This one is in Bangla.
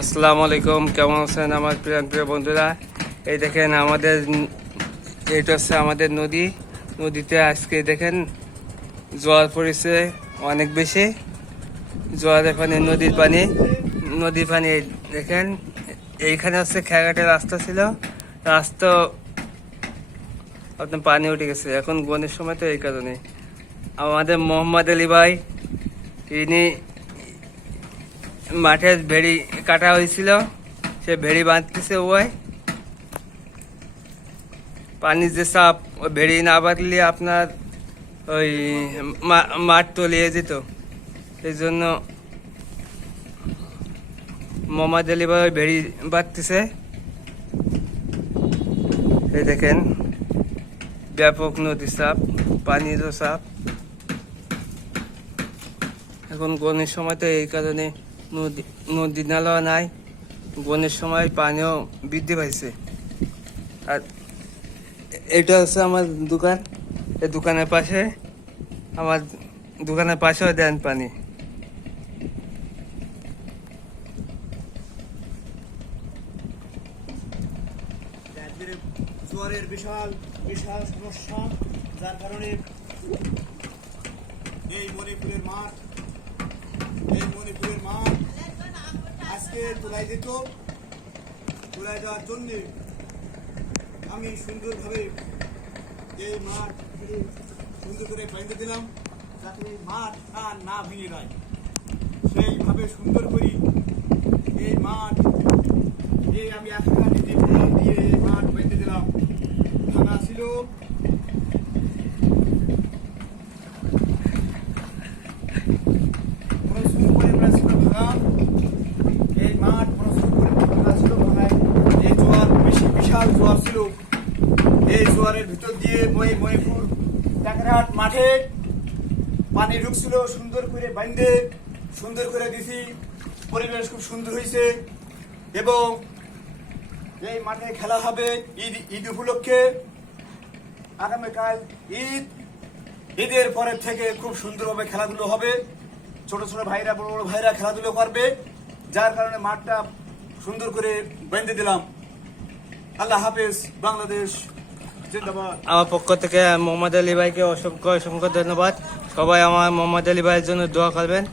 আসসালামু আলাইকুম, কেমন আছেন আমার প্রিয় বন্ধুরা? এই দেখেন এইটা হচ্ছে আমাদের নদীতে আজকে দেখেন জোয়ার পড়েছে অনেক বেশি। জোয়ারের পানি, নদীর পানি দেখেন। এইখানে হচ্ছে খেয়াঘাটের রাস্তা ছিল, রাস্তা আপনার পানি উঠে গেছে এখন বনের সময়, তো এই কারণে আমাদের মোহাম্মদ আলী ভাই ইনি মাঠের ভেড়ি কাটা হয়েছিল, সে ভেড়ি বাঁধতেছে। ওই পানির যে চাপ, ওই ভেড়ি না বাঁধলে আপনার ওই মাঠ তলিয়ে যেত। এই জন্য মোহাম্মদ আলী ভাই ভেড়ি বাঁধতেছে। এই দেখেন ব্যাপক নদীর চাপ, পানিরও চাপ। এখন বনের সময়, তো এই কারণে নদী নালা নাই, বনের সময় পানিও বৃদ্ধি পাইছে। আর এটা হচ্ছে আমার দোকান, এই দোকানের পাশেও দেন পানি। জোয়ারের বিশাল বিশাল সমস্যা, যার কারণে এই মণিপুরের মাঠ আজকে তোলায় যাওয়ার জন্য আমি সুন্দরভাবে এই মাঠ সুন্দর করে বেঁধে দিলাম, যাতে এই মাঠ আর না ভেঙে যায়। সেইভাবে সুন্দর করি এই মাঠ আমি একটা নিজে দিয়ে এই মাঠ বেঁধে দিলাম। ভাঙা ছিল, এই মাঠ ভাঙা ছিল। এই জোয়ার বিশাল জোয়ার ছিল, এই জোয়ারের ভিতর দিয়ে মণিপুর টাকারহাট মাঠে পানি ঢুকছিল। সুন্দর করে বাঁধে সুন্দর করে দিছি, পরিবেশ খুব সুন্দর হয়েছে। এবং এই মাঠে খেলা হবে ঈদ উপলক্ষে। আগামীকাল ঈদের পরের থেকে খুব সুন্দরভাবে খেলাধুলো হবে। ছোট ছোট ভাইরা, বড় বড় ভাইরা খেলাধুলো করবে, যার কারণে মাঠটা সুন্দর করে বেঁধে দিলাম। আল্লাহ হাফেজ, বাংলাদেশ জিন্দাবাদ। আমার পক্ষ থেকে মোহাম্মদ আলী ভাইকে অসংখ্য ধন্যবাদ। সবাই আমার মোহাম্মদ আলী ভাইয়ের জন্য দোয়া করবেন।